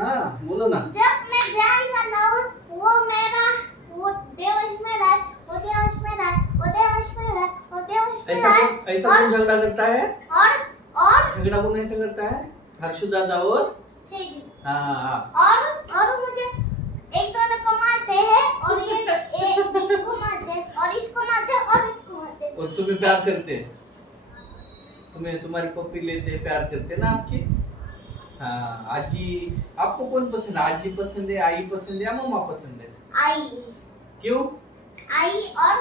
हाँ बोलो ना। जब मैं जाऊंगा ना वो मेरा वो देवश में रहा, वो देवश में रहा, वो देवश में रहा, वो देवश में रहा। ऐसा कौन झगड़ा करता है? और झगड़ा कौन ऐसा करता है? हर्षु दादा और सेजी। हाँ। और मुझे एक दोनों को मारते हैं और ये इसको मारते हैं और इसको मारते हैं और इसको मारते हैं। और तुम्हें प्यार करते हैं? तुम्हें तुम्हारी पप्पी लेते प्यार करते ना आपकी? हाँ। आजी आपको कौन पसंद है? आजी पसंद है, आई पसंद है या मम्मा पसंद है? आई। क्यों? आई और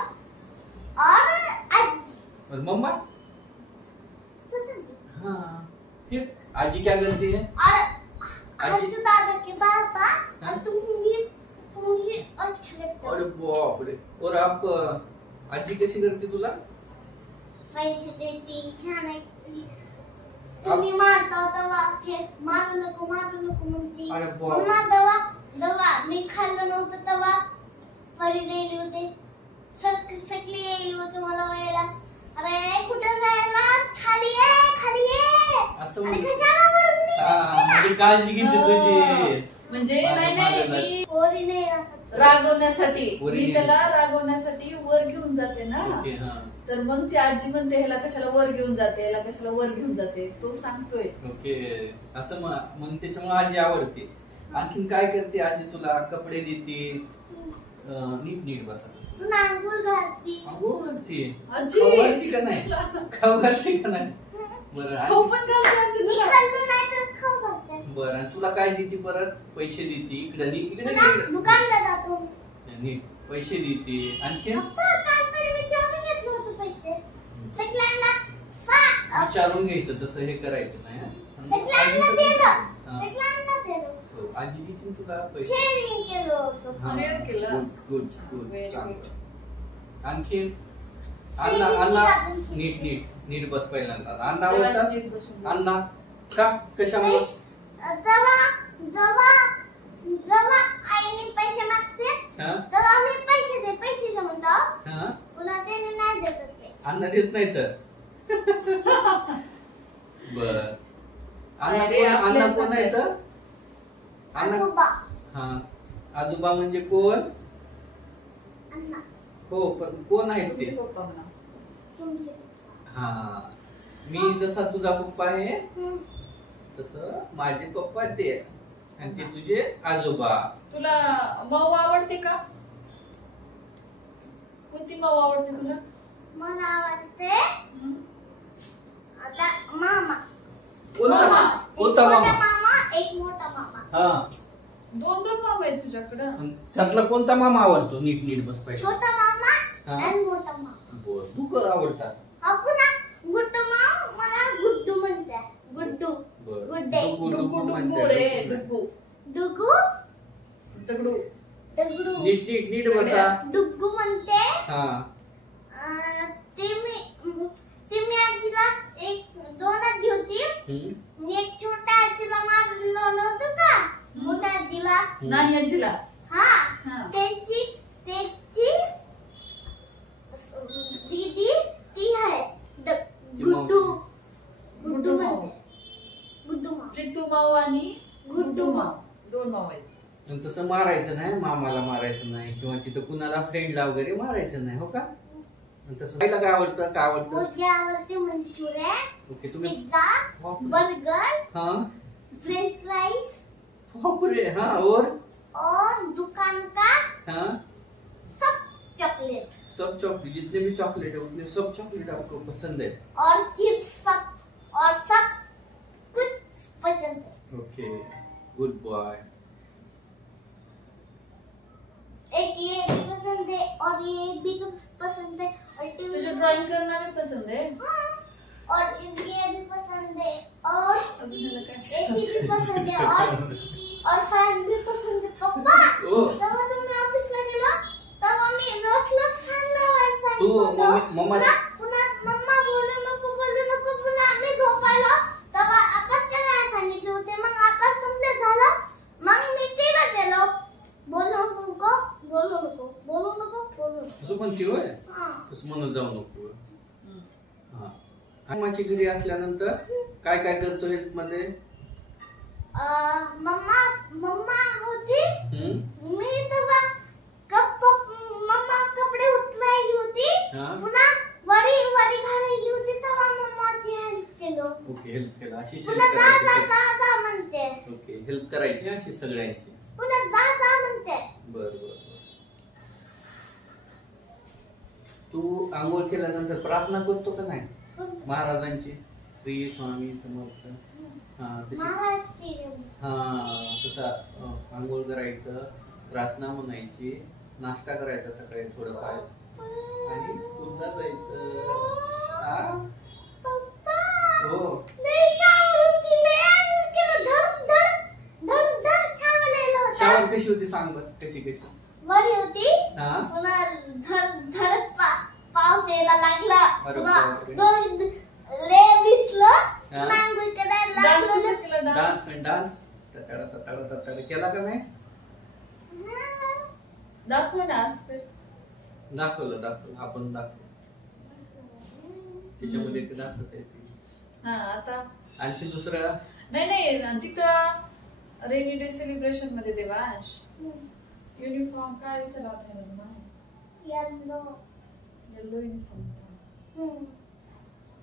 आजी। और मम्मा पसंद है। हाँ। फिर आजी क्या करती है? और हर्षु दादा के पापा और तुम ये अच्छा लगता है। अरे बाप रे। और आप आजी कैसी करती तुला? पैसे देती, छान करती, तुम्ही मारता होता वाक्य मारू नको म्हणती. अरे बाप. मम्मा दवा मी खाल्लं नव्हतं तेव्हा परी दिली होते, सकली येईल होतं मला वेळेला. अरे कुठं जायला? खाली ये असं अरे कशाला म्हणून मी म्हणजे काळजी घेते तुझी. म्हणजे नाही मी पोरी नाही असं रागवण्यासाठी मी त्याला रागवण्यासाठी वर घेऊन जाते ना. तर मग ती आजी म्हणते ह्याला कशाला वर घेऊन जाते, ह्याला कशाला वर घेऊन जाते, तो सांगतोय. ओके असं मग त्याच्यामुळे आजी आवडते. आणखीन काय करते आजी तुला? कपडे देते, नीट बसा. तू नांगूर घालती. अंघोळ घालते आजी खाऊ का नाही? खाऊ घालते का नाही? बरं खाऊ पण घालते आजी मी तुला. खाल्लं नाही तर खाऊ घालते. बरं तुला काय देते? परत पैसे देते. इकडे दुकानला जातो नीट पैसे देते. आणखीन कालपर्यंत विचारून घेतलं होतं पैसे. सगळ्यांना विचारून घ्यायचं, तसं हे करायचं नाही. सगळ्यांना दिलं. सगळ्यांना दिलं. आजी देते तुला पैसे. शेअरिंग केलं होतं. शेअर केलं. गुड Very चांगलं. आणखीन अण्णा नीट बस पहिल्यांदा. अण्णा आवडतात? अण्णा का कशामुळे? जेव्हा आईने पैसे मागते तेव्हा मी पैसे दे म्हणतो. पुन्हा त्याने नाही देत पैसे. अण्णा देत नाही तर बर. अण्णा कोण आहे तर? आजोबा. हा आजोबा म्हणजे कोण? अण्णा. हो पण कोण आहेत ते? तुमचे. हा मी जसा तुझा पप्पा आहे तसं माझे पप्पा ते आणि ते तुझे आजोबा. तुला माऊ आवडते का? कोणती माऊ आवडते तुला? मला आवडते आता मामा. कोणता मामा? एक मोठा मामा. हा दोन मामा आहेत तुझ्याकडं. त्यातला कोणता मामा आवडतो? नीट बस पाहिजे. छोटा मामा आणि मोठा मामा. तू का आवडतात? गुड्डू मामा मला गुड्डू म्हणते. गुड्डू. गुड्डे. डुग्गू रे डुग्गू. डुग्गू. दगडू. दगडू. नीट बसा. डुग्गू म्हणते. हा ते मी आजीला दोनच घेऊती. एक छोट्या आजीला मारलं होतं का? मोठ्या आजीला. नानी आजीला. हा त्यांची दीदी ती आहे गुड्डू. गुड्डू म्हणते. गुड्डू मामा. प्रीतू माऊ आणि गुड्डू माऊ दोन माऊ आहेत. तसं मारायचं नाही, मामाला मारायचं नाही किंवा तिथं कुणाला फ्रेंडला वगैरे मारायचं नाही, हो का? तसं खायला काय आवडतं? काय आवडतं? मुझे आवडते मंचुरियन. ओके तुम्ही पिझ्झा. बर्गर. हाँ फ्रेंच फ्राइज. बापरे. हाँ और दुकान का हाँ सब चॉकलेट. सब चॉकलेट, जितने भी चॉकलेट है उतने सब चॉकलेट आपको पसंद है? और चिप्स सब कुछ पसंद है. Okay good boy. एक ये भी पसंद है और ये भी पसंद है और तुझे ड्राइंग करना भी पसंद है. और ये भी पसंद है और एसी भी पसंद है और फैन भी पसंद है. पप्पा तेव्हा तुम्ही ऑफिसला गेलो तेव्हा मी रोज फॅन लावायचा. तू पुन्हा मम्मा बोलू नको पुन्हा मी झोपायला तेव्हा आकाश त्याला सांगितले होते. मग आकाश कंप्लीट झाला. मग मी तिला गेलो. बोलू नको. तसं म्हणते होय? तसं म्हणत जाऊ नको. हा माझी घरी असल्यानंतर काय करतो हेल्प मध्ये? मम्मा ओके, हेल्प करायची अशी सगळ्यांची. पुन्हा जा जा म्हणते. बर बर. तू आंघोळ केल्यानंतर प्रार्थना करतो का नाही महाराजांची? श्री स्वामी समर्थ. हा तशी. हा तसा आंघोळ करायचं, प्रार्थना म्हणायची, नाश्ता करायचा सकाळी थोडंफार आणि स्कूलला जायचं. हो शावर कशी होती सांग बर. कशी कशी बरी होती. पुन्हा धड पाऊस यायला लागला. डान्स तताडा केला का नाही? दाखव ना. दाखवलं आपण दाखवलं त्याच्यामध्ये दाखवता येते. हा आता आणखी दुसरं नाही तिथं रेनी डे सेलिब्रेशन मध्ये देवांश युनिफॉर्म काय विचारला होता? Yellow uniform.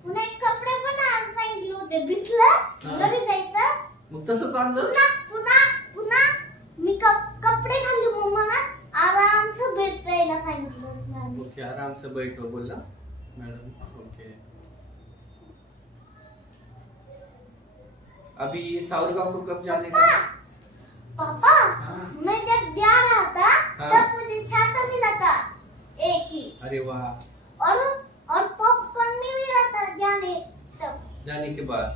पुन्हा एक कपडे पण सांगितले होते. भिजलं घरी जायचं. मग तसंच आणलं. पुन्हा मी कपडे घालले मम्माला. आराम से बैठना सांगितलं. ओके, आराम से बैठो बोला मैडम. ओके. अभी सावरगांव को कब जाने का? पापा मैं जब जा रहा था तब मुझे छाता मिला था एक ही. अरे वाह. और पॉपकॉर्न भी मिला था जाने के बाद.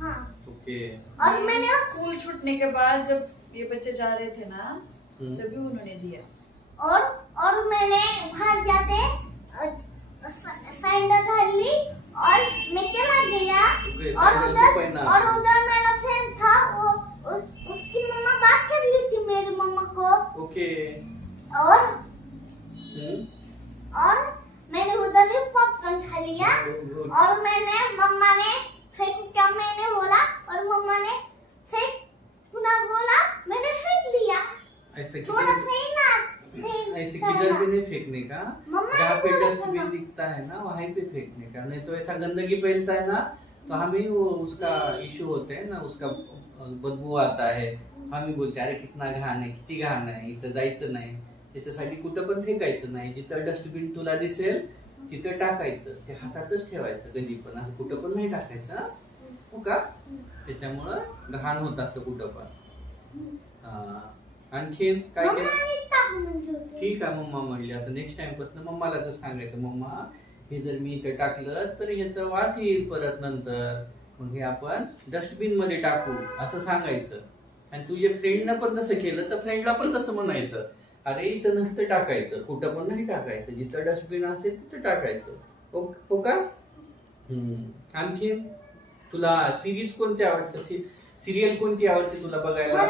हाँ. ओके. और मैंने स्कूल छूटने के बाद जब ये बच्चे जा रहे थे ना तभी उन्होंने दिया. और मैंने बाहर जाते सैंडल डाल ली और मैं चला गया. और उधर मेरा फ्रेंड था. वो उसकी मम्मा बात कर रही थी मेरी मम्मा को. ओके. और मैंने उधर ही पॉपकॉर्न खा लिया. और मम्मा ने फेंक क्या मैंने बोला और मम्मा ने फेंक पुनः बोला मैंने फेंक लिया. ऐसे थोड़ा सही ना ऐसे किधर भी नहीं फेंकने का. जहाँ पे डस्टबिन दिखता है ना वहीं पे फेंकने का. नहीं तो ऐसा गंदगी फैलता है ना तो हमें वो उसका इश्यू होते है ना, उसका बदबू आता है. आम्ही बोलते अरे कितना घाण आहे, किती घाण आहे, इथं जायचं नाही. त्याच्यासाठी कुठं पण फेकायचं नाही. जिथं डस्टबिन तुला दिसेल तिथं टाकायचं. ते हातातच ठेवायचं कधी पण. असं कुठं पण नाही टाकायचं हो का. त्याच्यामुळं घाण होत असतं कुठं पण. आणखी काय केलं? ठीक आहे मम्मा म्हणली. आता नेक्स्ट टाइम पासून मम्माला तर सांगायचं मम्मा हे जर मी इथं टाकलं तर याचा वास येईल परत नंतर, मग हे आपण डस्टबिन मध्ये टाकू असं सांगायचं. आणि तुझ्या फ्रेंडनं पण तसं केलं तर फ्रेंडला पण तसं म्हणायचं अरे इथं नसतं टाकायचं, कुठं पण नाही टाकायचं, जिथं डस्टबिन असेल तिथं टाकायचं. हो का. आणखी तुला सिरीज कोणती आवडते? सिरियल कोणती आवडते तुला बघायला?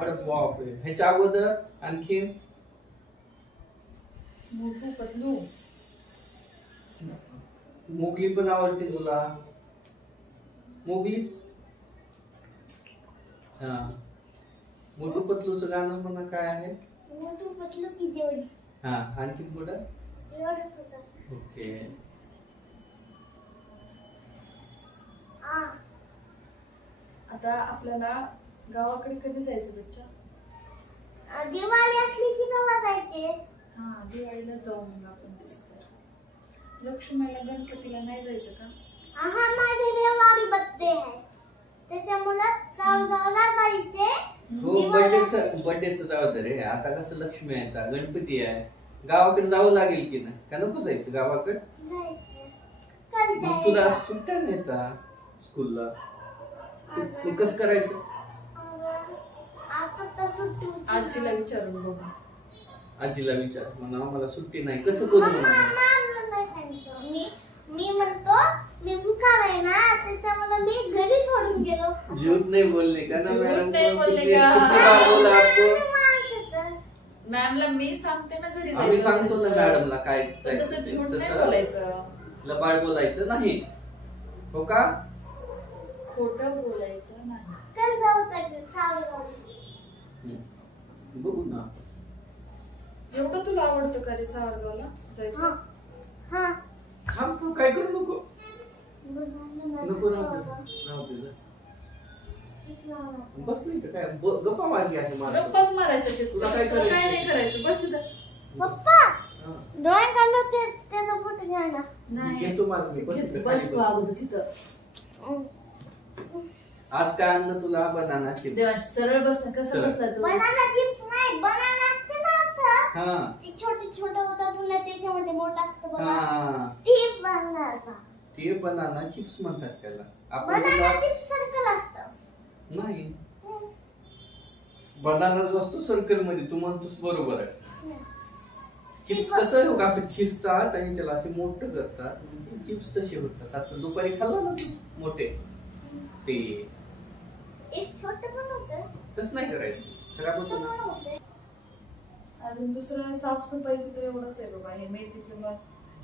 अरे बापरे. ह्याच्या अगोदर आणखी मोटू पतलू. मोगली पण आवडते तुला? मोगली. हा. मोटू पतलूचं गाणं म्हणा काय आहे? मोटू पतलू की जोडी. हा. आणखी पुढं? एवढंच होतं. ओके. आता आपल्याला गावाकडे कधी जायचं बच्चा? दिवाळी असली की तेव्हा जायचे. हा दिवाळीला जाऊ मग आपण. लक्ष्मीला गणपतीला नाही जायचं का? हा माझे दिवाळी बर्थडे आहे त्याच्यामुळे सावरगावला जायचे. हो बर्थडेचं जाऊ दे रे. आता कसं लक्ष्मी आहे, आता गणपती आहे, गावाकडे जावं लागेल की नाही का? नको जायचं गावाकडे? जायचं. तुला सुट्ट्या नाही स्कूलला, तू कसं करायचं? आता तर सुट्टी होती. आजीला विचारून बघू. आजीला विचार म्हणा मला सुट्टी नाही कसं करू म्हणा. मी म्हणतो मी भुका आहे ना त्याच्यामुळे मी घरी सोडून गेलो. झूठ नाही बोलले का ना मॅडम? नाही बोलले का? मॅमला मी सांगते ना घरी जायचं. आम्ही सांगतो ना मॅडमला काय तसं झूठ नाही बोलायचं. लबाड बोलायचं नाही हो का? खोटं बोलायचं नाही. कल जाऊ सावरगाव. बघू ना. एवढं तुला आवडतं का रे सावरगावला जायचं? हा. थांब तू काय करू नको. नको राहू दे. बस नाही तर काय गप्पा मारली आहे मला. गप्पाच मारायच्या ते. तुला काय करायचं? काय नाही करायचं, बस तिथं. पप्पा ड्रॉइंग काढलं ते त्याचा फोटो घ्या ना. नाही घेतो माझं मी. बस इथं, बस खाली तू बस. अगोदर तिथं. आज काय आणलं तुला? Banana chips. देवांश सरळ बस ना. कसं सरळ. बसला तू? बनाना चिप्स नाही, बनाना असते ना असं. हा ते छोटे छोटे होतं पुन्हा त्याच्यामध्ये मोठं असतं बघा. हा ते बनाना. ते बनाना चिप्स म्हणतात त्याला. आपण बनाना तुला चिप्स सर्कल असतं. नाही, बनाना जो असतो सर्कल मध्ये, तू म्हणतोस बरोबर आहे. चिप्स कसं हो, असं खिसतात आणि त्याला असे मोठं करतात, चिप्स तसे होतात. आता दुपारी खाल्ला ना तू मोठे, ते एक छोटं पण होतं. तसं नाही करायचं, खराब होतं छोटं ना. पण होतं. अजून दुसरं साफसफाईचं तर एवढंच आहे बाबा. हे मेथीचं मग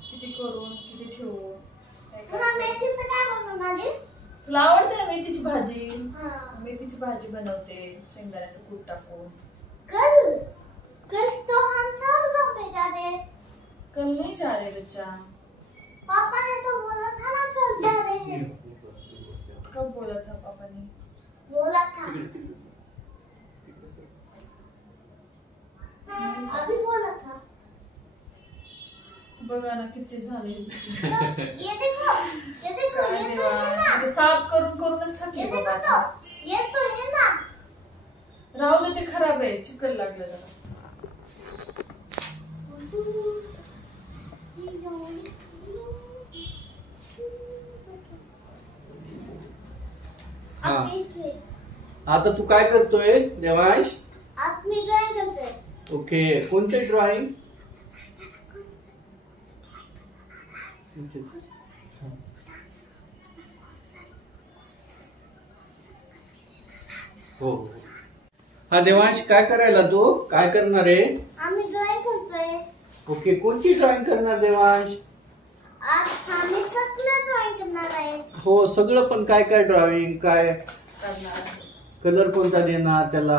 किती करून किती ठेवू. काय पुन्हा करायचं? मेथीचं काय बनवणार आहेस? तुला आवडते ना मेथीची भाजी? हा. मेथीची भाजी बनवते शेंगदाण्याचं कूट टाकून. कल कल तो हम सब गाँव में जा रहे हैं. कल नहीं जा रहे बच्चा. पापा ने तो बोला था ना कल जा रहे हैं. कब बोला था पापा ने? बोला था. अभी बोला था. बघा ना किती झाले. ये देखो ये काय तो देवा, है ना. ते साफ करून करूनच ये थकली देखो बाबा तो आता. ये तो है ना. राहू दे, ते खराब आहे, चिकन लागलं जरा. हा. आप देखिए, आता तू काय करतोय देवांश? आप मी ड्राइंग करते हैं. ओके, कोणते ड्रॉइंग? हो. हा देवांश, काय करायला तू? काय करणार आहे? आम्ही ड्राइंग करतोय. ओके, कोणती ड्रॉइंग करणार देवांश? आज आम्ही सगळं ड्राइंग करणार आहे. हो, सगळं, पण काय काय ड्रॉइंग, काय करणार आहे. कलर कोणता देणार त्याला?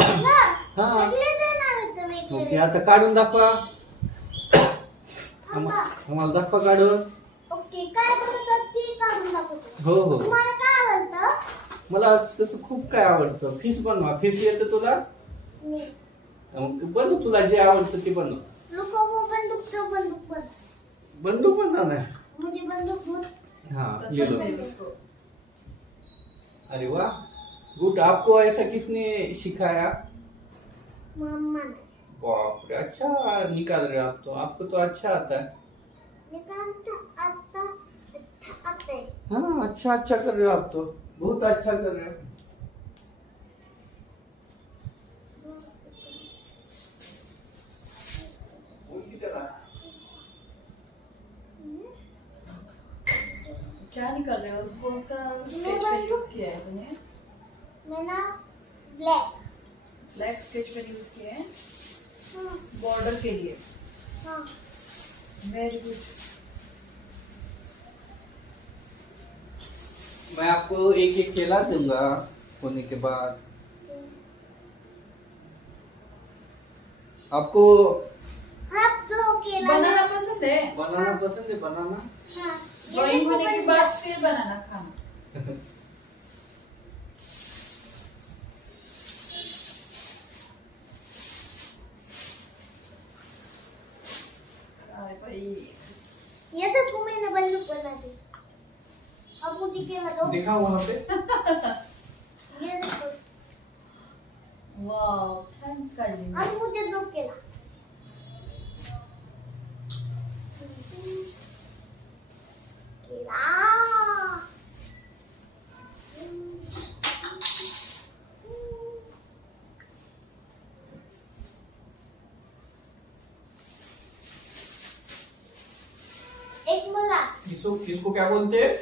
हा. सगळे देणार आहेत तुम्ही ओके, इकडे. आता काढून दाखवा. थांबा. आम्हाला दाखवा काढून. ओके, काय बनवतात ते काढून दाखवतो. हो हो, तुम्हाला काय आवडतं? मला तसं खूप काय आवडतं. फिश बनवा. फिश येतं तुला? मी बनव, तुला जे आवडतं ते बनव. लुकोबो बंदूक तो बंदूक पण. बंदूक बनणार आहे. मुझे बंदूक बहुत. हाँ, तसंच ये लो. आहे उसको. अरे वाह, गुड. आपको ऐसा किसने सिखाया? मम्मा ने. बाप रे, अच्छा निकाल रहे हो आप तो. आपको तो अच्छा आता है. निकालता आता आते. हाँ, अच्छा अच्छा कर रहे हो आप तो. बहुत अच्छा कर रहे हो. क्या निकल रहे हो उसको? उसका स्केच मैं पेन बंदूक- यूज किया है तूने? मैं ना black. Black sketch pen use किए हैं हाँ बॉर्डर के लिए. हाँ. Very good. मैं आपको एक एक केला दूंगा होने के बाद. आपको आप तो केला. बनाना पसंद है? बनाना पसंद है? बनाना. हाँ. ये ड्राइंग देखो होने के बंदूक. बाद फिर बनाना खाना. काय बाई. ये देखो मैंने बंदूक बना दी. अब मुझे केला दो. दिखा वहाँ पे. ये देखो. वाव, छान काढली. अब मुझे दो केला. केला. एक मला इसको क्या बोलते हैं?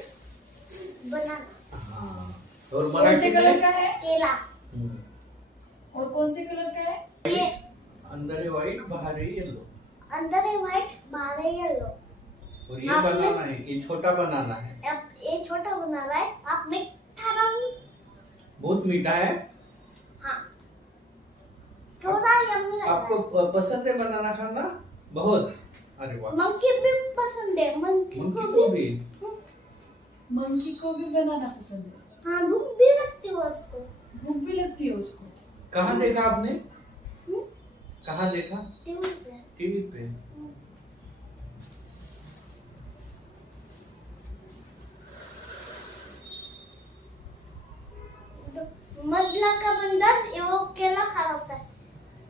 बनाना. हाँ. और कौन मराठी से कलर में? का है? केला. और कौन से कलर का है? ये अंदर है व्हाइट, बाहर है येलो. अंदर है व्हाइट, बाहर है येलो. और ये आपने- बनाना है, ये छोटा बनाना है. अब ये छोटा बना रहा है. आप मीठा रंग. बहुत मीठा है. हाँ. थोड़ा यम्मी लग रहा आपको पसंद है बनाना खाना? बहुत. अरे है. वाह. मंकी भी पसंद है. मंकी मंकी को को भी. भी. मंकी को भी बनाना पसंद है. हाँ भूख भी लगती है उसको। भूख भी लगती है उसको। कहाँ देखा आपने? कहाँ देखा? टीवी पे। टीवी पे। मजला का बंदर वो केला खा रहा था,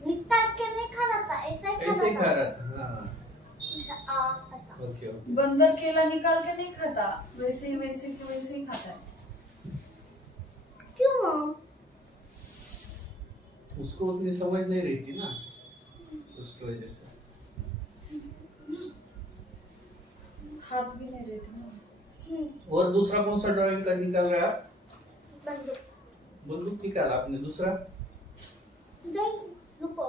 निकाल के नहीं खा रहा था, ऐसे ही खा रहा था। Okay okay. बंदर केला निकाल के नहीं खाता, वैसे ही खाता है। क्यों? उसको उतनी समझ नहीं रही थी ना, उसकी वजह से। हाथ भी नहीं रहते ना। और दूसरा कौन सा ड्राइंग का निकाल रहे आप? बंदूक। बंदूक निकाला आपने दूसरा? रुको,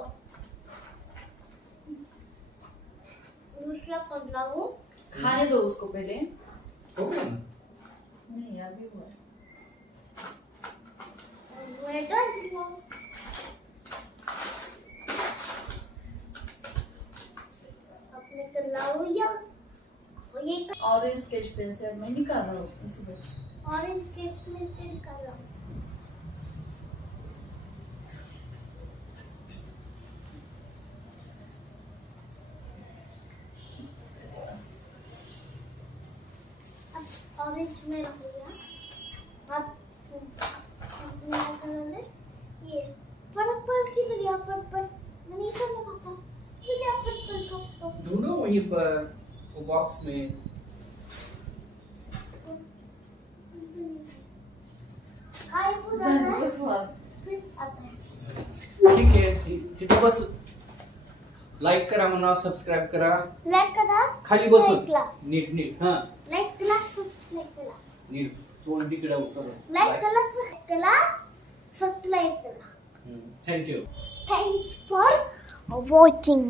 दूसरा कर रहा हूँ। खाने दो उसको पहले। हो गया ना? नहीं अभी हुआ। अपने कर रहा हूँ ये ऑरेंज स्केच पेन से मैं निकाल रहा हूँ इसी ऑरेंज केस में तेल कर रहा हूँ। ऑरेंज में रखूँगा। अब क्या कलर है ये? पर्पल किधर गया? पर्पल मैंने इधर रखा था। ये क्या पर्पल का? ढूंढो वहीं पर वो बॉक्स में। काय पूरा है? बस हुआ। फिर आता है। ठीक है, तिथे बस लाईक करा म्हणा, सबस्क्राईब करा, लाईक करा, खाली बसून लाईक करा. नीट नीट हा लाईक करा, सबस्क्राईब करा. नीट तोंड तिकडे उतर. लाईक करा, सबस्क्राईब करा. थँक्यू. Thanks for watching.